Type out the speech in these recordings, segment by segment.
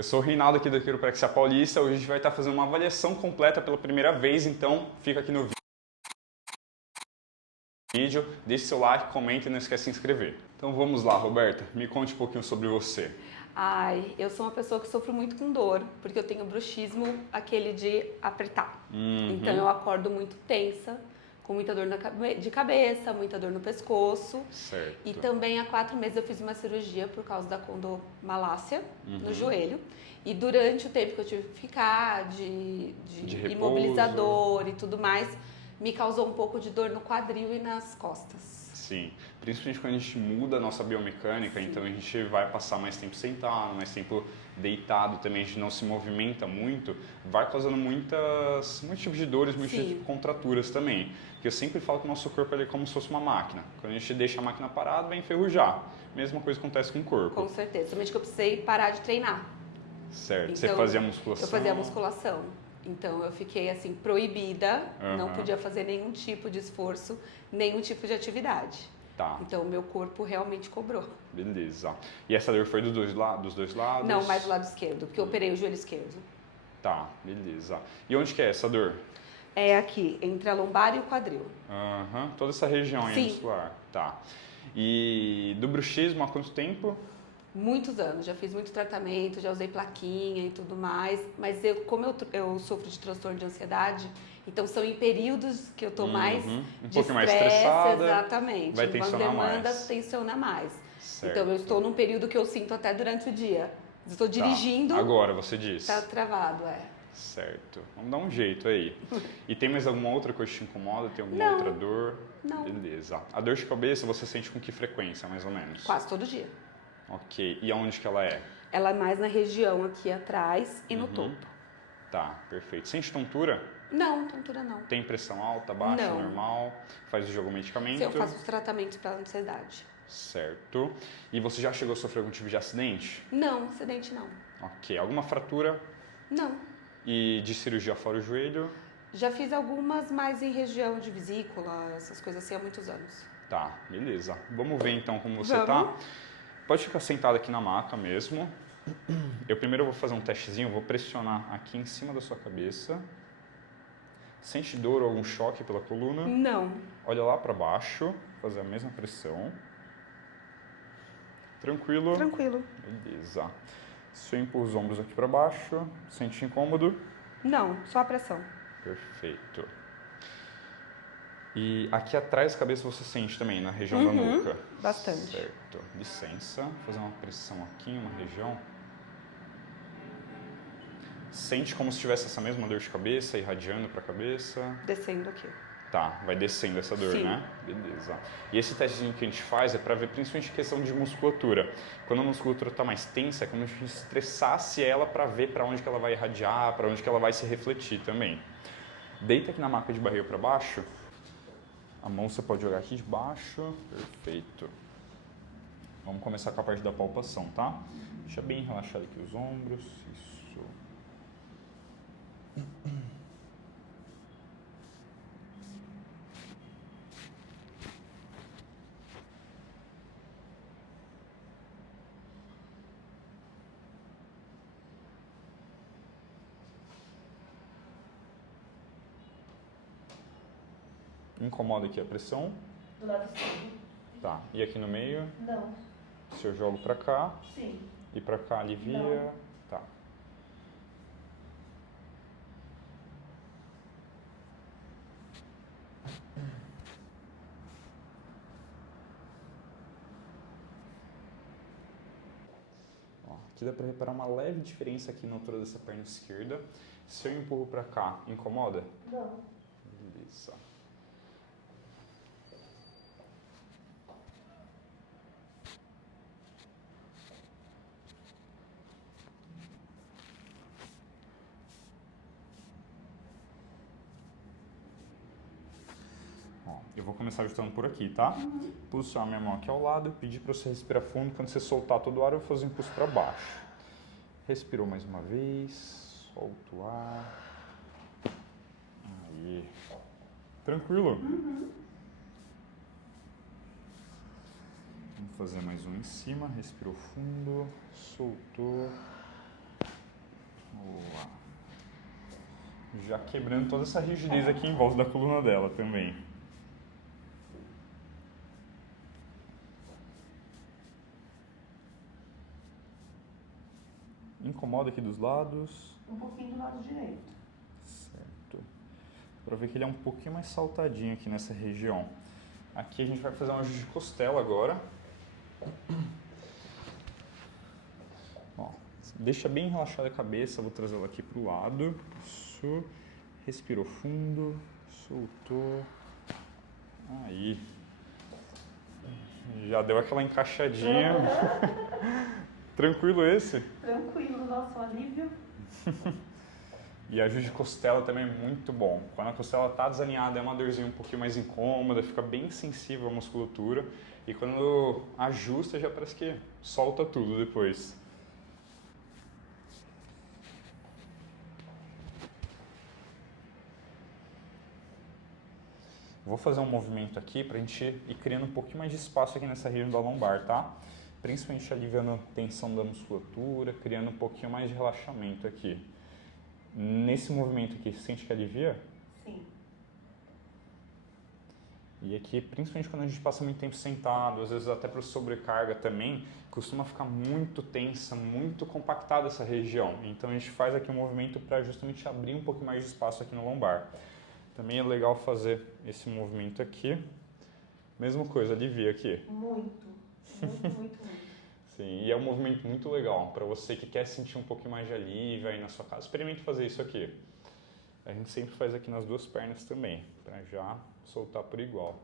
Eu sou o Reinaldo aqui do Quiropraxia Paulista. Hoje a gente vai estar fazendo uma avaliação completa pela primeira vez, então fica aqui no vídeo, deixe seu like, comenta e não esquece de se inscrever. Então vamos lá, Roberta, me conte um pouquinho sobre você. Ai, eu sou uma pessoa que sofro muito com dor, porque eu tenho bruxismo, aquele de apertar. Então eu acordo muito tensa, com muita dor de cabeça, muita dor no pescoço. Certo. E também há 4 meses eu fiz uma cirurgia por causa da condomalácia no joelho. E durante o tempo que eu tive que ficar de imobilizador e tudo mais, me causou um pouco de dor no quadril e nas costas. Sim, principalmente quando a gente muda a nossa biomecânica, então a gente vai passar mais tempo sentado, mais tempo deitado também, a gente não se movimenta muito, vai causando muitos tipos de dores, muitos tipos de contraturas também. Porque eu sempre falo que o nosso corpo é como se fosse uma máquina. Quando a gente deixa a máquina parada, vai enferrujar. Mesma coisa acontece com o corpo. Com certeza, somente que eu precisei parar de treinar. Certo, então, você fazia musculação? Eu fazia musculação. Então eu fiquei assim proibida, não podia fazer nenhum tipo de esforço, nenhum tipo de atividade. Tá. Então o meu corpo realmente cobrou. Beleza. E essa dor foi dos dois lados? Não, mais do lado esquerdo, porque eu operei o joelho esquerdo. Tá, beleza. E onde que é essa dor? É aqui, entre a lombar e o quadril. Toda essa região aí muscular. Tá. E do bruxismo há quanto tempo? Muitos anos, já fiz muito tratamento, já usei plaquinha e tudo mais, mas como eu sofro de transtorno de ansiedade, então são em períodos que eu tô mais um de pouquinho mais estresse, estressada, exatamente, vai tensionar demandas tensiona mais. Certo. Então eu estou num período que eu sinto até durante o dia. Estou dirigindo. Agora você diz. Tá travado, Certo. Vamos dar um jeito aí. E tem mais alguma outra coisa que te incomoda? Tem alguma outra dor? Não. Beleza. A dor de cabeça você sente com que frequência, mais ou menos? Quase todo dia. Ok. E aonde que ela é? Ela é mais na região aqui atrás e no topo. Tá, perfeito. Sente tontura? Não, tontura não. Tem pressão alta, baixa, normal? Faz o jogo medicamento? Sim, eu faço os tratamentos para ansiedade. Certo. E você já chegou a sofrer algum tipo de acidente? Não, acidente não. Ok. Alguma fratura? Não. E de cirurgia fora o joelho? Já fiz algumas, mas em região de vesícula, essas coisas assim, há muitos anos. Tá, beleza. Vamos ver então como você tá. Pode ficar sentado aqui na maca mesmo. Eu primeiro vou fazer um testezinho, vou pressionar aqui em cima da sua cabeça. Sente dor ou algum choque pela coluna? Não. Olha lá para baixo, fazer a mesma pressão. Tranquilo? Tranquilo. Beleza. Se eu empurro os ombros aqui para baixo, sente incômodo? Não, só a pressão. Perfeito. E aqui atrás da cabeça você sente também, na região da nuca? Bastante. Certo. Licença. Vou fazer uma pressão aqui em uma região. Sente como se tivesse essa mesma dor de cabeça irradiando para a cabeça? Descendo aqui. Tá, vai descendo essa dor, Sim. né? Beleza. E esse testezinho que a gente faz é para ver principalmente questão de musculatura. Quando a musculatura está mais tensa, é como se a gente estressasse ela para ver para onde que ela vai irradiar, para onde que ela vai se refletir também. Deita aqui na maca de barriga para baixo. A mão você pode jogar aqui de baixo. Perfeito. Vamos começar com a parte da palpação, tá? Deixa bem relaxado aqui os ombros. Isso. Incomoda aqui a pressão? Do lado esquerdo. Tá. E aqui no meio? Não. Se eu jogo pra cá? Sim. E pra cá alivia? Não. Tá. Ó, aqui dá pra reparar uma leve diferença aqui na altura dessa perna esquerda. Se eu empurro pra cá, incomoda? Não. Beleza. Eu vou começar ajustando por aqui, tá? Posicionar minha mão aqui ao lado, pedir para você respirar fundo. Quando você soltar todo o ar, eu vou fazer um impulso para baixo. Respirou mais uma vez, solta o ar. Aí. Tranquilo? Vamos fazer mais um em cima, respirou fundo, soltou. Boa. Já quebrando toda essa rigidez aqui em volta da coluna dela também. Incomoda aqui dos lados. Um pouquinho do lado direito. Certo. Para ver que ele é um pouquinho mais saltadinho aqui nessa região. Aqui a gente vai fazer um ajuste de costela agora. Ó, deixa bem relaxada a cabeça, vou trazer ela aqui pro lado. Isso. Respirou fundo, soltou. Aí. Já deu aquela encaixadinha. Tranquilo esse? Tranquilo, nosso alívio. E ajuste de costela também é muito bom. Quando a costela está desalinhada, é uma dorzinha um pouquinho mais incômoda, fica bem sensível à musculatura. E quando ajusta, já parece que solta tudo depois. Vou fazer um movimento aqui para a gente ir criando um pouquinho mais de espaço aqui nessa região da lombar, tá? Principalmente aliviando a tensão da musculatura, criando um pouquinho mais de relaxamento aqui. Nesse movimento aqui, você sente que alivia? Sim. E aqui, principalmente quando a gente passa muito tempo sentado, às vezes até por sobrecarga também, costuma ficar muito tensa, muito compactada essa região. Então a gente faz aqui um movimento para justamente abrir um pouquinho mais de espaço aqui no lombar. Também é legal fazer esse movimento aqui. Mesma coisa, alivia aqui. Muito, muito. Sim, e é um movimento muito legal para você que quer sentir um pouquinho mais de alívio aí na sua casa. Experimente fazer isso aqui. A gente sempre faz aqui nas duas pernas também, para já soltar por igual.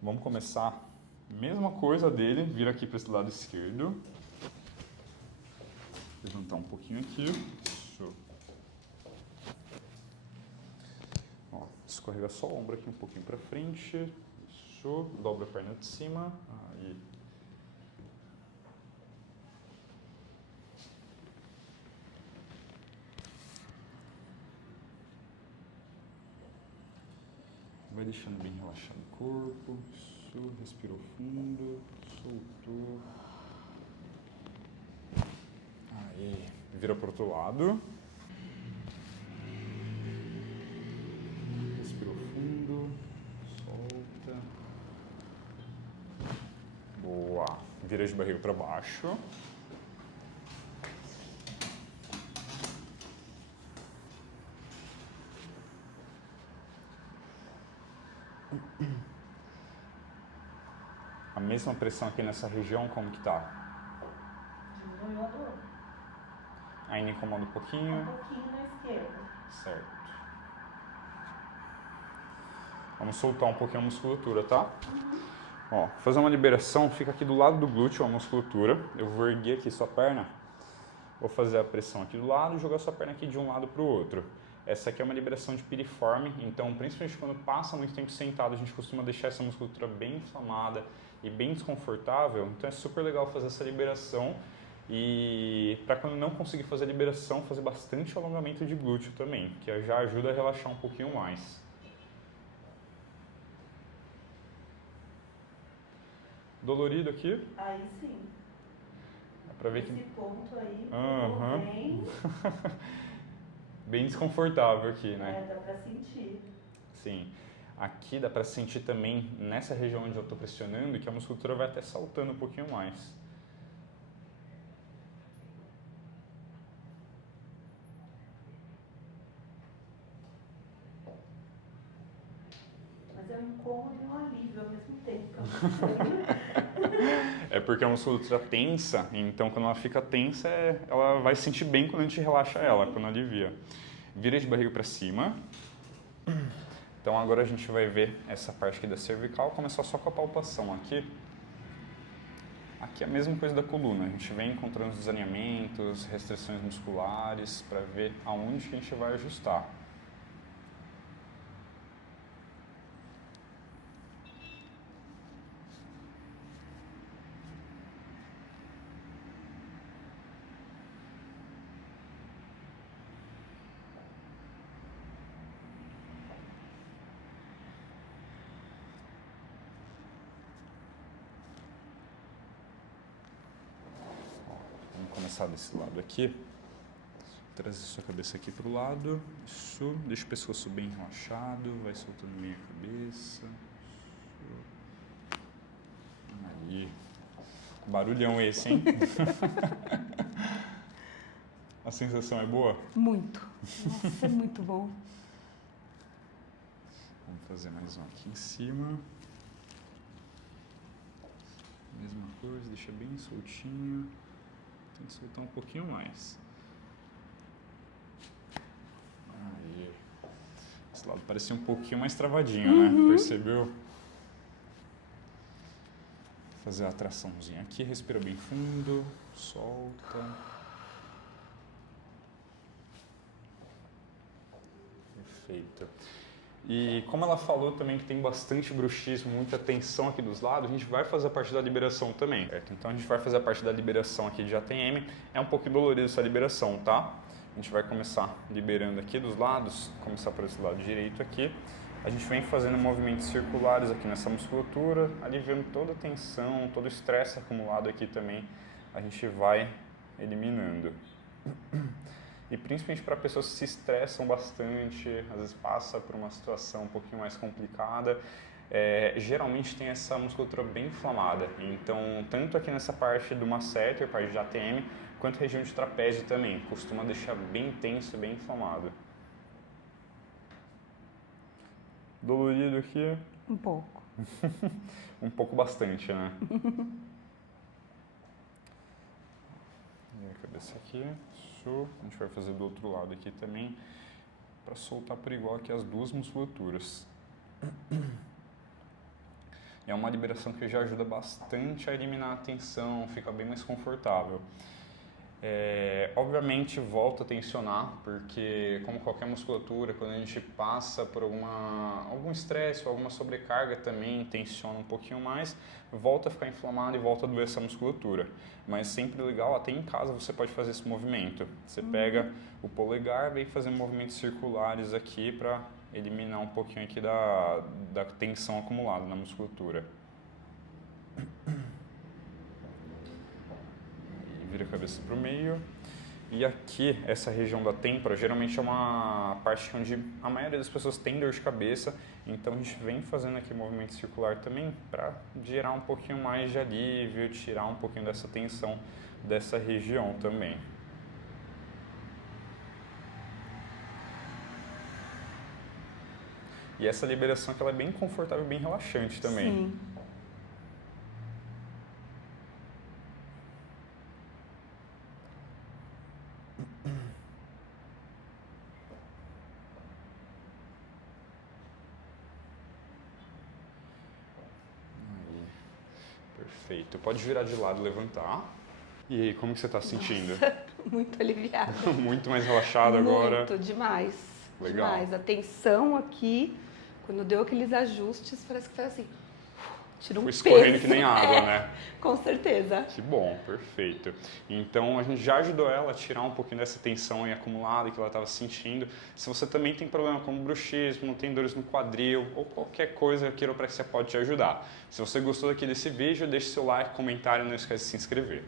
Vamos começar. Mesma coisa dele, vira aqui para esse lado esquerdo. Levantar um pouquinho aqui. Isso. Ó, escorrega só o ombro aqui um pouquinho para frente. Isso. Dobra a perna de cima. Aí. Vai deixando bem relaxado o corpo. Isso. Respirou fundo. Soltou. Aí. Vira para o outro lado. Respirou fundo. Solta. Boa. Vira de barriga para baixo. A mesma pressão aqui nessa região, como que tá? Diminuiu a dor. Ainda incomoda um pouquinho? Um pouquinho na esquerda. Certo. Vamos soltar um pouquinho a musculatura, tá? Ó, fazer uma liberação, fica aqui do lado do glúteo a musculatura. Eu vou erguer aqui sua perna. Vou fazer a pressão aqui do lado e jogar sua perna aqui de um lado para o outro. Essa aqui é uma liberação de piriforme, então principalmente quando passa muito tempo sentado, a gente costuma deixar essa musculatura bem inflamada e bem desconfortável. Então é super legal fazer essa liberação. E para quando não conseguir fazer a liberação, fazer bastante alongamento de glúteo também, que já ajuda a relaxar um pouquinho mais. Dolorido aqui? Aí sim. Dá pra ver Esse que... ponto aí, Aham. Bem desconfortável aqui, né? dá pra sentir. Sim. Aqui dá pra sentir também, nessa região onde eu tô pressionando, que a musculatura vai até saltando um pouquinho mais. Mas é um incômodo e um alívio ao mesmo tempo. É porque a musculatura tensa, então quando ela fica tensa, ela vai se sentir bem quando a gente relaxa ela, quando alivia. Vira de barriga para cima. Então agora a gente vai ver essa parte aqui da cervical, começar só com a palpação aqui. Aqui é a mesma coisa da coluna, a gente vem encontrando os desalinhamentos, restrições musculares, para ver aonde que a gente vai ajustar. começar desse lado aqui. Trazer sua cabeça aqui pro lado. Isso. Deixa o pescoço bem relaxado. Vai soltando meio a cabeça. Aí. Barulhão esse, hein? A sensação é boa? Muito. Nossa, é muito bom. Vamos fazer mais um aqui em cima. Mesma coisa, deixa bem soltinho. Tem que soltar um pouquinho mais. Aí. Esse lado parecia um pouquinho mais travadinho, né? Percebeu? Fazer a traçãozinha aqui, respira bem fundo, solta. Perfeito. E como ela falou também que tem bastante bruxismo, muita tensão aqui dos lados, a gente vai fazer a parte da liberação também, certo? Então a gente vai fazer a parte da liberação aqui de ATM. É um pouco dolorido essa liberação, tá? A gente vai começar liberando aqui dos lados, começar por esse lado direito aqui. A gente vem fazendo movimentos circulares aqui nessa musculatura, aliviando toda a tensão, todo o estresse acumulado aqui também, a gente vai eliminando. E principalmente para pessoas que se estressam bastante, às vezes passa por uma situação um pouquinho mais complicada, geralmente tem essa musculatura bem inflamada. Então, tanto aqui nessa parte do masseter, parte de ATM, quanto região de trapézio também, costuma deixar bem tenso, bem inflamado. Dolorido aqui? Um pouco. Um pouco bastante, né? E a cabeça aqui. Show. A gente vai fazer do outro lado aqui também, para soltar por igual aqui as duas musculaturas. É uma liberação que já ajuda bastante a eliminar a tensão, fica bem mais confortável. Obviamente volta a tensionar, porque como qualquer musculatura, quando a gente passa por algum estresse ou alguma sobrecarga também tensiona um pouquinho mais, volta a ficar inflamado e volta a doer essa musculatura. Mas sempre legal, até em casa você pode fazer esse movimento. Você pega o polegar, vem fazer movimentos circulares aqui para eliminar um pouquinho aqui da tensão acumulada na musculatura. Vira a cabeça para o meio. E aqui, essa região da têmpora, geralmente é uma parte onde a maioria das pessoas tem dor de cabeça. Então a gente vem fazendo aqui movimento circular também para gerar um pouquinho mais de alívio, tirar um pouquinho dessa tensão dessa região também. E essa liberação que ela é bem confortável, bem relaxante também. Sim. Perfeito. Pode virar de lado e levantar. E aí, como que você está se sentindo? Muito aliviada. Muito mais relaxado agora? Muito, demais. Legal. Demais. A tensão aqui, quando deu aqueles ajustes, parece que foi assim, tirou um peso. Foi escorrendo que nem água, né? Com certeza. Que bom, perfeito. Então a gente já ajudou ela a tirar um pouquinho dessa tensão aí acumulada que ela estava sentindo. Se você também tem problema como bruxismo, tem dores no quadril ou qualquer coisa, a quiropraxia pode te ajudar. Se você gostou aqui desse vídeo, deixe seu like, comentário e não esquece de se inscrever.